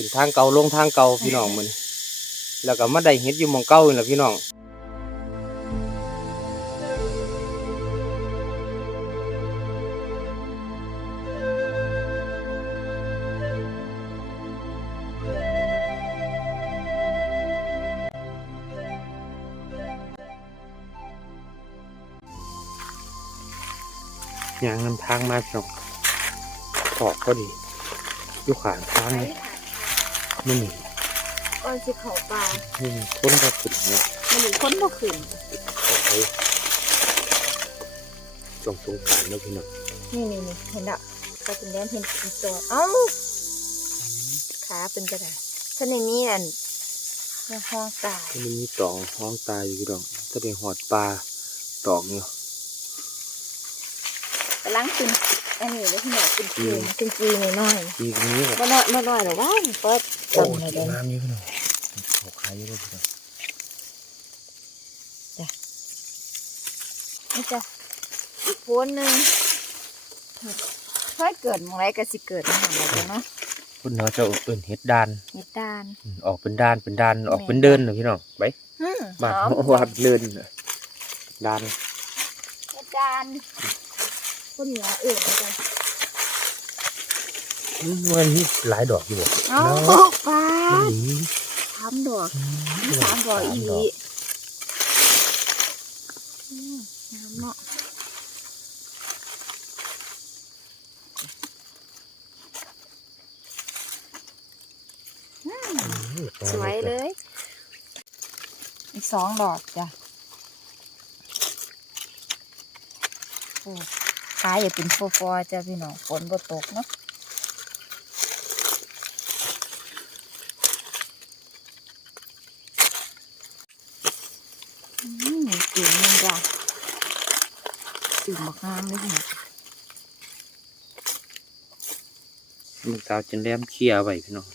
ขึ้นทางเก่าลงทางเก่าพี่น้องมันแล้วก็มาได้เฮ็ดอยู่หมองเก่านี่แหละพี่น้องยางนำทางมาพี่น้องขอบก็ดีอยู่ขางทางนี่มัน นี่ก็สิเขาปลานี่คนก็ขึ้นเนี่ยมันอยู่คนบ่ขึ้นขอไปจงสงสารเนาะพี่น้องนี่นี่นี่เห็นละก็เป็นแดนเห็นอีกตัวเอ้าขาเป็นกระดาษถ้าในนี้อันยังห้องตายก็มีตองห้องตายอยู่พี่น้องถ้าเป็นหอดปลาตองอยู่กำ ลังกินอันนี้เลยที่หนกินจีนกินจีนน้อยปีนี้แบบๆบ่น้อยบ่น้อยหรอกว่าเปิดโอ้จำเลยเด้อน้ำเยอะพี่น้องหกขายเยอะเลยพี่น้องนี่จ้ะอีกโพนหนึ่งค่อยเกิดหมองไรก็สิเกิดมาหาเราเนาะคุณเนาะจะเอื่นเฮ็ดดานเห็ดด้านอืมออกเป็นดานเป็นดานออกเป็นเดินเนาะพี่น้องไปฮึ่มบ้านหอมว่าเดินน่ะดานเห็ดด้าน คนเหนือเอื่นเลยจ้ะอืมมันมีหลายดอกอยู่บ่เอ้าเนาะปลามันหลีสามดอกสามดอกอีหลีอืมน้ำเนาะสวยเลย อีกสองดอกจ้ะโอ้ ขายอย่าเป็นฟอๆจ้ะพี่น้องฝนบ่ตกเนาะอืมเก่งมันจ้ะสีมากงามเลยพี่น้องมันสาวจินแลมเคลียร์ไว้พี่น้อง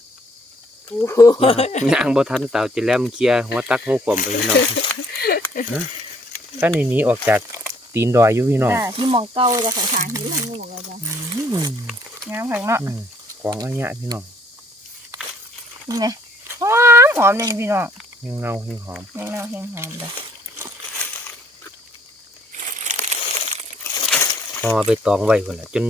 โอ้โหย่างบ่ทันสาวจินแลมเคลียร์หัวตักหัวขวมไปพี่น้องฮะถ้าในนี้ออกจาก ตีนดอยอยู่พี่น้องจ้ะที่มองเก้าจะขางๆหินละงูเลยจ้ะอืมงามขังเนาะอืมกวางอันเนี้ยพี่น้องนี่ไงหอมหอมเลยพี่น้องยังเงายังหอมแมงเนาเฮงหอมเลยพอไปตองไว้คนละจน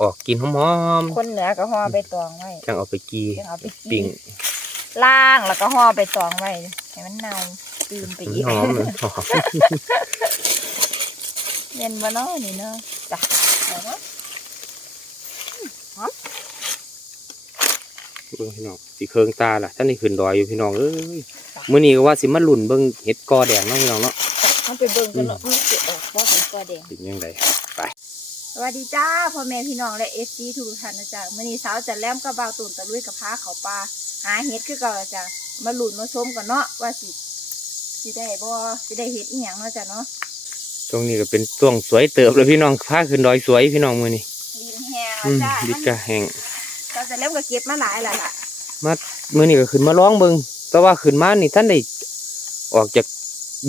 ออกกินหอมคนเหนือก็ห่อใบตองไว้ๆจังเอาไปกียังเอาไปปิ้กิงนล่างแล้วก็ห่อใบตองไว้ให้มันเน่าตื่นไปอีกหอมเลยหอม เย็นบ่เนาะนี่เนาะจ้ะเอาเนาะเบิ่งพี่น้องสีเคืองตาล่ะท่านนี่ขึ้นดอยอยู่พี่น้องเอ้ยมื้อนี้ก็ว่าสิมาลุ่นเบิ่งเห็ดกอแดงเนาะพี่น้องเนาะมันไปเบิ่งกันเนาะมันจะออกว่าเป็นตัวแดงเป็นยังไงสวัสดีจ้าพ่อแม่พี่น้องและเอฟซีทุกท่านนะจ๊ะมื่อนี้สาวจะแล้มกับบ่าวตุ่นตะลุยกับพาเขาปลาหาเห็ดคือเก่าละจ้ะมาหลุนมาชมกันเนาะว่าสิสิได้บ่สิได้เห็ดอีหยังเนาะจ้ะเนาะ ตรงนี้ก็เป็นช่วงสวยเติบเลยพี่น้องพาขึ้นดอยสวยพี่น้องมื้อนี้ดินแห้งอืแล้วมจ้าดิมันกะแห้งสาวจะแล้มก็เก็บมาหลายแล้วล่ะมามื้อนี้ก็ขึ้นมาร้องเบิ่งแต่ว่าขึ้นมานี่ท่านได้ออกจาก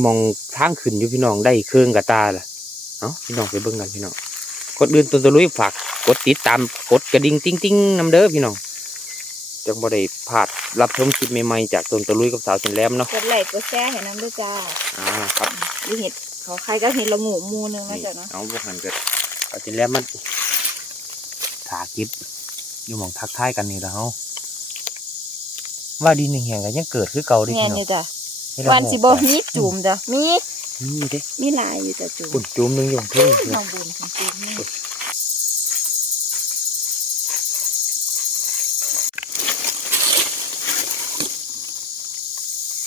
หมองทางขึ้นอยู่พี่น้องได้เครื่องกับตาล่ะเอ้าพี่น้องไปเบิ่งกันพี่น้องกดอื่นตัวตะลุยฝากกดติดตามกดกระดิ่งติ้งติ้งๆนำเด้อพี่น้องจังบ่ได้พลาดรับชมคลิปใหม่ๆจากต้นตะลุยกับสาวเชนแหลมเนาะกดไลค์กดแชร์ให้น้ำด้วยจ้าอ่าครับดูเห็ด เขาใครก็เห็ดละงูมูนึงเนาะจ้ะเนาะเอาพวกหันเกิดสาวเชนแหลมมันถากิบอยู่หมองทักทายกันนี่แหล้วเฮาว่าดินแห้งๆก็ยังเกิดคือเก่าเดิแง่พี่น้องนี่จ้ะเฮ็ดละวันสิบ่มีจุ่มจ้ะมีนี่เด้มีหลายอยู่จ้ะจุ่มปุ่นจุ่มหนึงอยู่เพิ่งน้องบุญของจุ่มนี่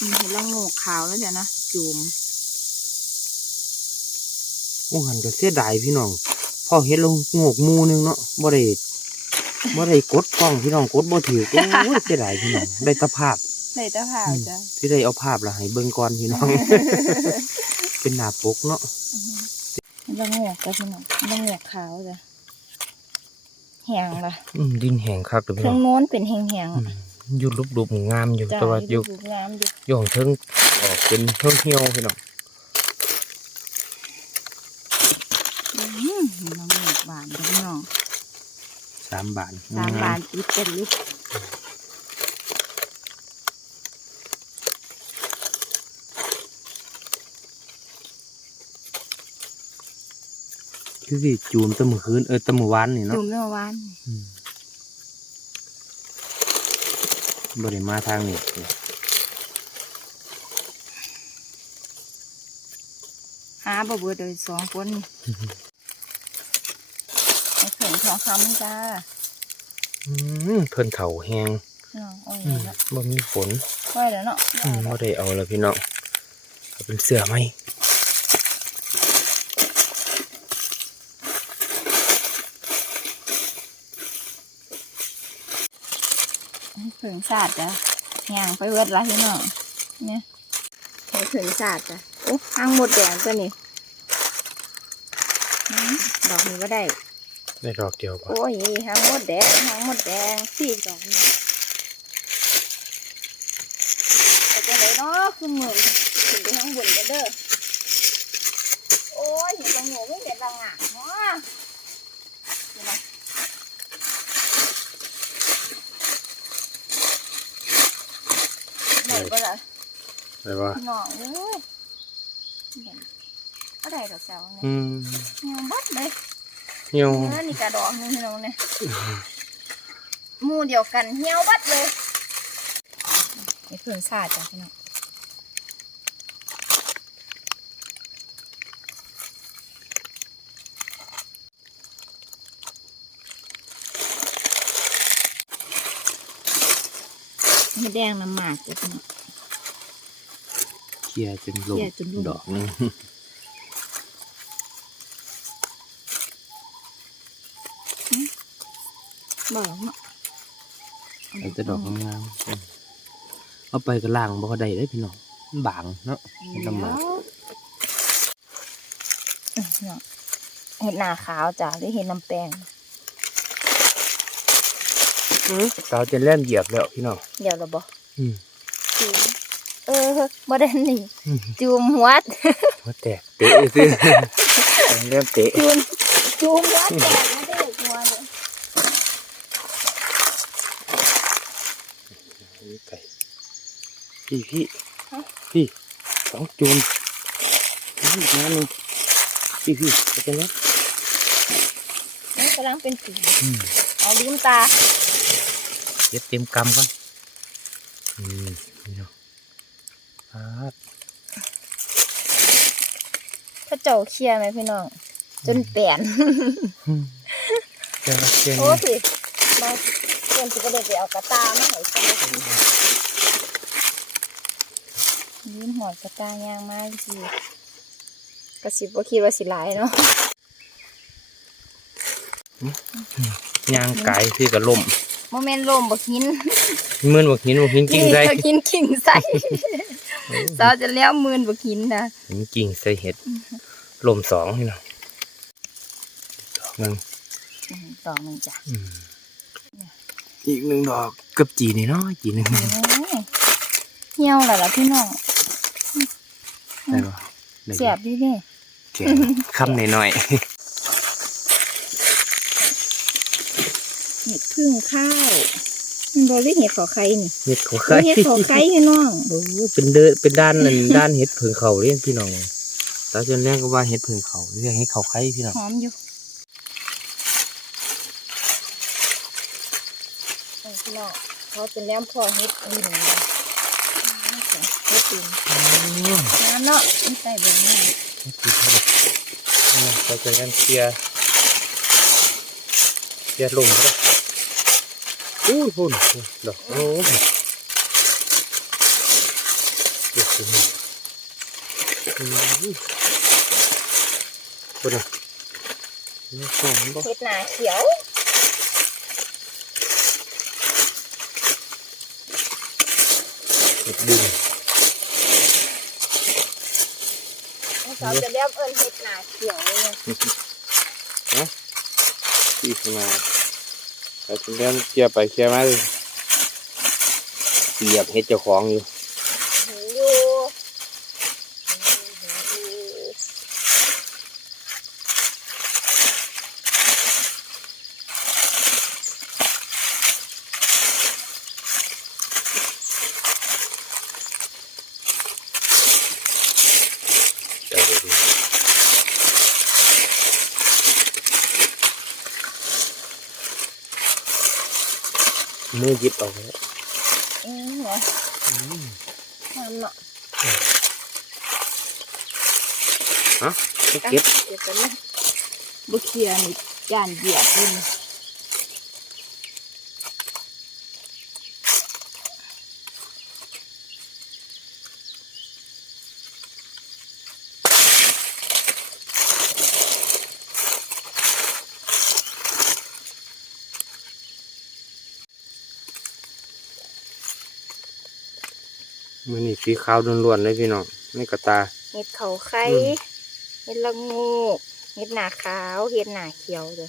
มีเห็ดละงูขาวแล้วจ้ะเนาะจุ่ม พวกหันก็เสียดายพี่น้องพ่อเฮ็ดลงงอกหมูหนึงเนาะบ่ได้บ่ได้กดกล้องพี่น้องกดบ่ถือโอ้ยเสียดายพี่น้องได้แตะภาพในตะผาจ้ะที่ได้เอาภาพละให้เบิ่งก่อนพี่น้อง เป็นหน้าปกเนาะมันละงูก็พี่น้องมันละงูขาวจ้ะแห้งล่ะอืมดินแห้งคักเด้อเคพี่รื่น้อองงโน้นเป็นแห้งอืมอยู่รูปๆงามอยู่ๆจ้ะแต่ว่าอยู่ดูงามอยู่อยู่ของเทิงออกเป็นเที่ยวเที่ยวๆพี่น้องานค่ะพี่น้องสามบาทสามบาทติดเป็นลิตรคือสิจูมตะมือคืนเออตะมือวันนี่เนาะจูมตะมือวันบริมาทางนี้หาบ่เบื่อเลยสองคน ไอ้เข่งทองคำจ้าอืมเพิ่นเข่าแหงน้องโอ้ยอืมแล้วบ่มีฝนค่อยแล้วเนาะอืมบ่ได้เอาแล้วพี่น้องเอาเป็นเสื้อไหมไอ้เข่งสาดจ้ะย่างไปเบิดละพี่น้องเนี่ยไอ้เข่งสาดจ้ะโอ้หางหมดแดงตัวนี้อืมดอกนี้ก็ได้ ได้ดอกเดียวบ่โอ้ยหางหมดแดงหางหมดแดงสี่ดอกนี่แต่จะไหนเนาะคือเหมือนถึงไปข้างบนกันเด้อโอ้ยเห็นตรงหนูไม่เห็นตรงอะเนาะเห็นไหมไหนก็ล่ะได้ว่าพี่น้องเอ้ยเห็นก็ได้ดอกแซวเนี่ยอืมเหี่ยวบัดเลย เหี่ยวเออนี่กระดอกนึงพี่น้องเนี่ยหมู่เดียวกันเหี่ยวบัดเลยไอ้เพื่อนซาจ้ะพี่น้องไม่แดงน้ำหมากจ้ะพี่น้องเคลียร์จนลงเคลียร์จนลงดอกหนึง บอกเนาะเอาแต่ดอกงามๆอืมเอาไปก็ล่างบ่ก็ได้เด้พี่น้องมันบางเนาะไม่ต้องมาเอ้ยเนาะเห็ดหนาขาวจ้ะหรือเห็ดน้ำแป้งเราจะเล่นเหยียบแล้วพี่น้องเดี๋ยวเราบอกอืมจูมเออบ่ได้นี่อืมจูมหัวดหัวแตกเตะซื้อเริ่มเตะจูมจูมหัวแตกไม่ได้หัวเลย ไก่พี่พี่พี่สองจูนนี่อีกงานหนึงพี่พี่ไปกันแล้วนี่กำลังเป็นสีอืมเอาลืมตาเย็ดเต็มกำก่อนอืมนี่เนาะครับถ้าเจ้าเคลียร์ไหมพี่น้อง จนแป่นอืมเจ้าเจ้าโอ้สิมาเพื่อนสิก็เลยไปเอากระตามาให้ใส่ยืมหอดกระตายางมากสิกระสิบว่าคิดว่าสิหลายเนาะยางไก่พี่กับลมโมเมนต์ลมบ่หินเมื่อนบอกหินบอกหินจริงใจนี่ก็หินกิ่งใส่สาวจะแล้วหมื่นบ่หินนะหินจริงใส่เห็ดลมสองพี่น้องดอกหนึ่งอืมต่อมันจ้ะ อืมอีกหนึ่งดอกกับจีนี่เนาะจีหนึ่งโอ้ยเหี่ยวแล้วล่ะพี่น้องได้ปะได้เสียบดีเด้เสียบคำหน่อยเห็ดพึ่งข้าวมันบ่ได้เห็ดขอไข่นี่ๆเห็ดเขาเอไข่อเห็ดขอไข่พี่น้องโอ้ยเป็นเดินเป็นด้านนั่นด้านเห็ดเพิงเขาเรียกพี่น้องตาจนแรกก็ว่าเห็ดเพิงเขาเรียกเห็ดเขาไข่พี่น้องหอมอยู่เออ พี่น้องเขาเป็นแหลมพ่อเห็ดดินเลยเห็ดดินน้ำเนาะมันใส่เบิ่งหน่อยเห็ดดิบเขาเลยอ่าตาจนแรกเคลียร์เคลียร์ลมเขาเลยอู้ยพุ่นดอกโอ้ยเด็ดจริงอืมพุ่นอะนี่สองบ่เห็ดหนาเขียว ห็ดดินเขาจะเรียกเอิญเห็ดหนาเขียวเลยที่ขึ้นมาแล้วฉันเรียกเคลียไปเคลียร์มาเลยเหยียบเห็ดเจ้าของอยู่ หิวอยู่หิว เดี๋ยวดูดิ มือหยิบเออกแล้วอืมเหรอน้ำเนาะเก็บเก็บกันเลยบุเคลียร์นี่ย่านเหยียบเลย มือนี่สีขาวล้วนๆเลยพี่น้องนี่กระตาเห็ดเขาไข่อืมเห็ดละงูเห็ดหนาขาวเห็ดหนาเขียวเด้อ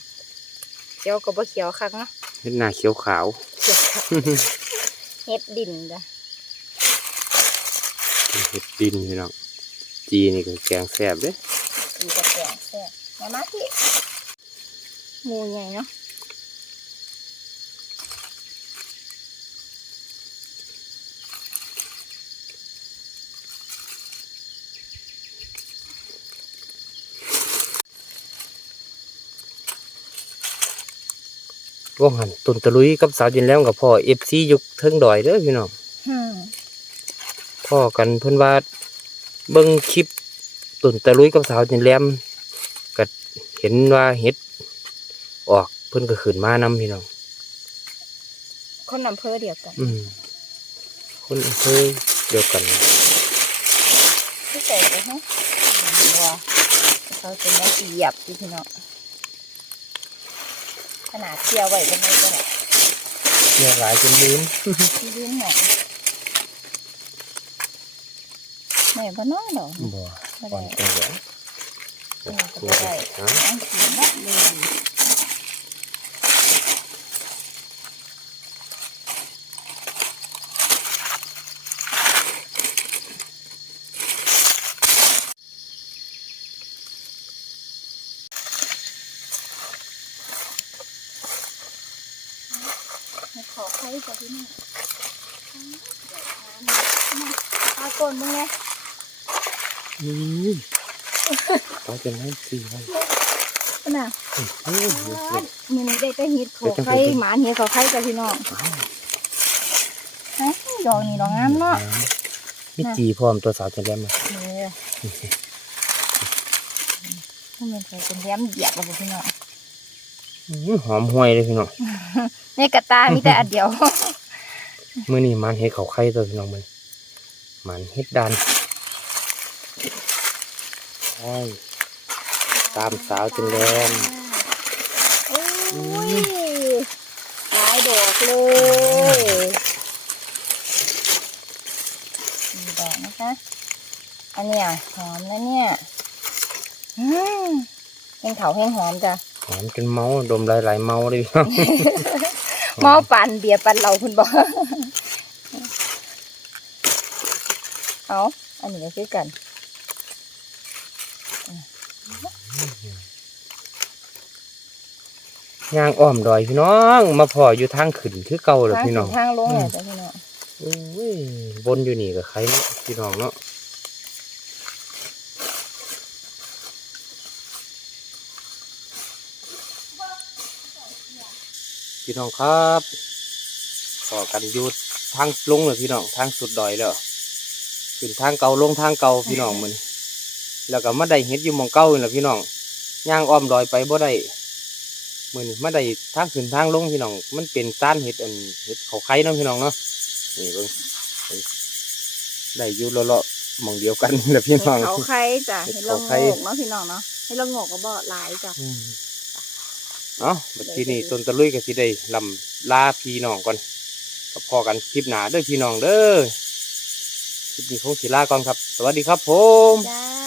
เขียวกับบ่เขียวคักเนาะเห็ดหน้าเขียวขาวเขียวคักเห็ดดินเด้อเห็ดดินพี่น้องจีนี่ก็แกงแซ่บเด้สีกระแกงแซ่บมามาที่หมูใหญ่เนาะ ว่าหันตุนตะลุยกับสาวจินแล้วกับพ่อเอฟซียุคเทิงดอยเด้อพี่น้องอืมพ่อกันเพิ่นว่าเบิ่งคลิปตุนตะลุยกับสาวจินแหลมก็เห็นว่าเห็ดออกเพิ่นก็ขึ้นมานำพี่น้องคนอำเภอเดียวกัน อืมคนอำเภอเดียวกันที่ใส่ไปฮะว่าเขาจะมาเหยียบที่พี่น้อง ขนาดเที่ยวไว้เป็นไงก็ได้เยอะหลายจนลืมที่ยืนหน่อยแม่บ่น้อยหรอกบ่ไม่อ่อได้นจังหวะแม่ก็บ่ได้อันกินนักเลย ให้ขอใคร กับพี่น้องเอากลมึงเลยอืมเขาจะให้สี่ไว้น่ะอืมมือนี้ได้แต่เห็ดขอไข่หมาเห็ดขอไข่กับพี่น้องฮะดอกนี่ดอกงามเนาะมีจีพร้อมตัวสาวจะแลมมาเออถ้ามันเคยเป็นแย้มเหยียบกับพี่น้องอืม หอมห่วยเลยพี่น้องในกระตามีแต่อันเดียวมื้อนี้มันเฮ็ดเขาไข่ตัวพี่น้องมันมันเฮ็ดดานใช่ตามสาวจนแลมโอ้ยหลายดอกเลยมีดอกนะคะ อันเนี้ยหอมนะเนี่ยอืมแห้งเถาแห้งหอมจ้ะ หอมจนเมาดมหลายๆเมาเลยพี่น้องเมาปั่นเบียร์ปั่นเหล้าคุณบอกเอาอันนี้ก็คือกันย่างอ้อมดอยพี่น้อง มาพออยู่ทางขึ้นคือเก่าเลยทางพี่น้องทางลงเลยจ้ะพี่น้องโอ้ยบนอยู่นี่กับใครเนาะพี่น้องเนาะ พี่น้องครับขอกันอยู่ทางลงเลยพี่น้องทางสุดดอยแล้วขึ้นทางเก่าลงทางเก่าพี่น้องมันแล้วก็มาได้เฮ็ดอยู่หมองเก่านี่แหละพี่น้องย่างอ้อมดอยไปบ่ได้มือนี้มาได้ทางขึ้นทางลงพี่น้อง มันเป็นต้านเห็ดอันเห็ดเขาไข่เนาะพี่น้องเนาะนี่เบิ่งได้อยู่เลาะๆหมองเดียวกันนี่แหละพี่น้องเขาไข่จ้ะเห็ดเห็ดละเขาโงไข่กเนาะพี่น้องเนาะเห็ดละโงกก็บ่หลายจ้ะอืม เนาะบัดทีนี้ต้นตะลุยก็สิได้ลำลาพี่น้องก่อนก็พอกันคลิปหนาเด้อพี่น้องเด้อคลิปนี้คงสิลาก่อนครับ สวัสดีครับผมจ้า